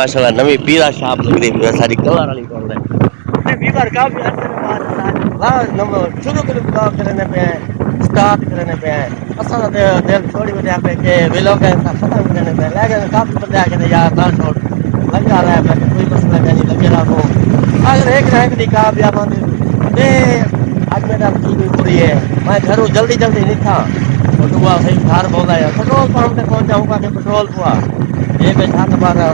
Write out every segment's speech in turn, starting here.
माशाल्लाह नवी पीला छाप लग रही है सारी कलर वाली कॉल है बीमार काफी शुरू करने पे स्टार्ट करने पे असल दिल छोड़ी वजह पे के विलोक खत्म करने पे लेकिन काफी बंदे आके यार ना छोड़ लग जा रहा है कोई मसला नहीं लगे रहो अगर एक ना एक कामयाब दे आज मेरा की पूरी है मैं घरों जल्दी जल्दी नहीं था और दुआ सही घर बोला है पेट्रोल पंप पे पहुंचाऊंगा कि पेट्रोल हुआ ये पे हाथ मारा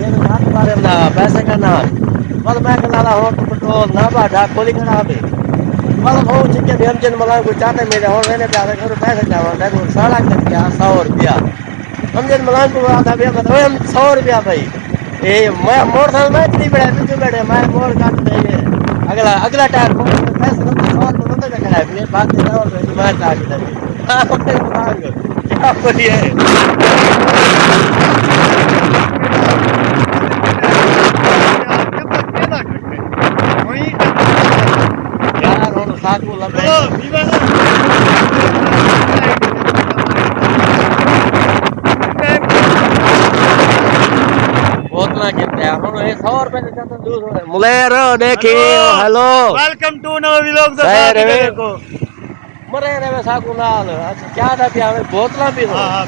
ये हाथ मारे ना पैसे का ना बल मैं कनाला हो तो पेट्रोल ना बाढ़ा खोली खराब है बल हो चिके व्यंजन मला को चाटे मेरे हो मैंने प्यारे घर पैसे जावा मैं को सारा कर दिया 100 रुपया व्यंजन मला को आधा भी बताओ हम 100 रुपया भाई ए मैं मोटरसाइकिल में इतनी बड़ा पीछे बैठे मैं मोड़ काट दे अगला अगला टायर को पैसे तो 100 तो तो करा है बात नहीं और मैं काट दे हां क्या करिए साथ बोला बोतना कितने हम 100 रुपए से ज्यादा दूर हो मुलेर देखिए hello welcome to no vlog को मरे रे साकू नाल अच्छा क्या था पिया हमें बोतला भी दो हां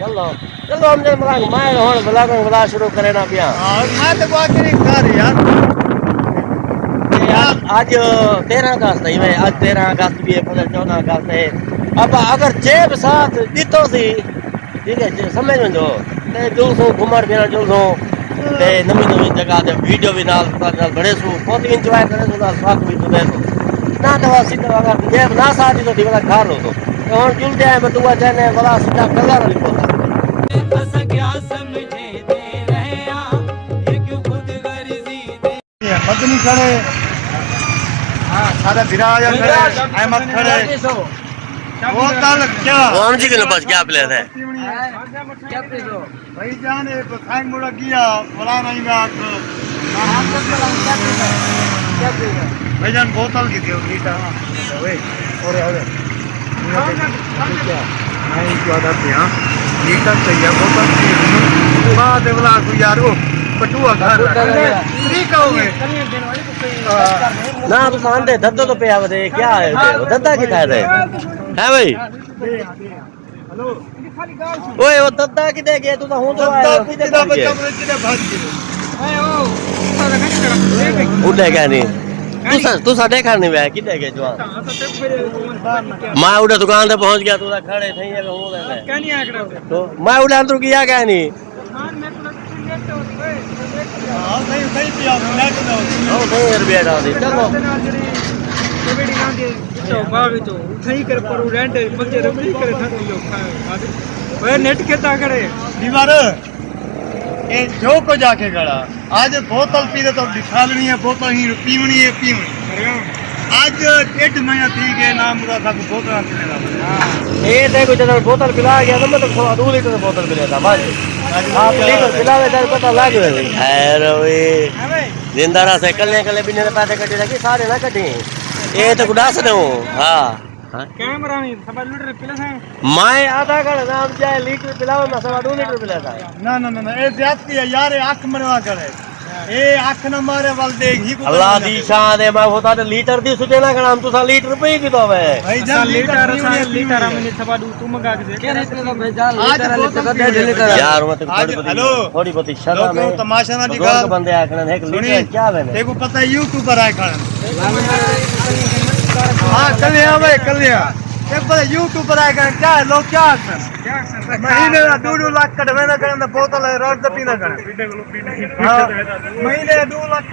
चलो चलो हम जन मलांग मैं होण भला शुरू करे ना पिया हां मैं तो बाकी नहीं खा रही यार आज 13 अगस्त है मैं आज 13 अगस्त भी है 14 अगस्त है अब अगर जेब साथ दीतो सी ठीक है समझ में जो ते जो घुमर फिर जो ते नवी जगह दे वीडियो भी नाल बड़े सु बहुत एंजॉय करे सु साथ भी तो ना तो सीधा अगर जेब ना साथ तो दिवला घर हो तो हुन जुल जाए बटुआ जाने वाला सीधा कलर वाली बोला अस क्या समझे दे रहे एक खुद गर्जी दे मदनी खड़े हां सारा विराज खड़े अहमद खड़े वो कल क्या राम जी के पास क्या प्लेयर है क्या प्लेयर हो भाई जान एक खान मुड़ा किया बोला नहीं बात हम सब क्या प्लेयर भाई जान बोतल की थी लीटा ओए और नहीं क्या था हां लीटा चाहिए बोतल की बाद वाला को यार वो पटुआ घर फ्री का हो गए ना तो सांदे दद्दो तो पे आवदे क्या है वो दद्दा की था है भाई हेलो ओए वो दद्दा की दे गया तू तो हूं तो आया किधर बच्चा किधर भाग गए ओ उड़े क्या नहीं तू साडे घर नहीं वे किधर गए जवान मैं उड़े दुकान पे पहुंच गया तू खड़े थे ये हो रहे क्या नहीं आकड़ा तो मैं उड़े अंदर किया क्या नहीं हां नहीं पिया नेट दो ओ नहीं रुपया डाल दे चलो कबड्डी ना दे तो भाभी तो उठाई कर पर रेंट बच्चे रबड़ी करे था लोग ओए नेट के ता करे दीवार ए जो को जाके गड़ा आज बोतल पीते तो दिखालनी है बोतल ही पीवनी है पीवनी आज 1 महीना थी गए नाम पूरा था बोतल पीने का हां ये देखो जब बोतल पिला गया तो मैं तो 2 लीटर बोतल पिला था बस आप लीटर पिलावे तो पता लग गया खैर ओए जिंदारा से कल्ले बिने पैसे कटी लगी सारे ना कटी ये तो गुडास दो हां कैमरा में 2 लीटर पिला था मैं आधा का नाम चाहे लीटर पिलावे मैं 2 लीटर पिला था ना ए ज्यादती है यार आंख मरवा करे ए आंख न मारे वाल देखी अल्लाह दी शान है मैं होता तो लीटर दी सुते ना काम तू सा लीटर पे की तो है भाई जान लीटर में थबाडू तू मंगा के क्या रेट में भेजा लीटर यार मत थोड़ी बहुत शर्म है तमाशा ना दिखा बंदे आखन एक लीटर क्या है देखो पता है यूट्यूबर आए खान हां कल्याण भाई कल्याण एक बार यूट्यूबर आए खान क्या लोग क्या महीने 2 लाख कटवे ना करन बोतल रोज पीना कर महीने 2 लाख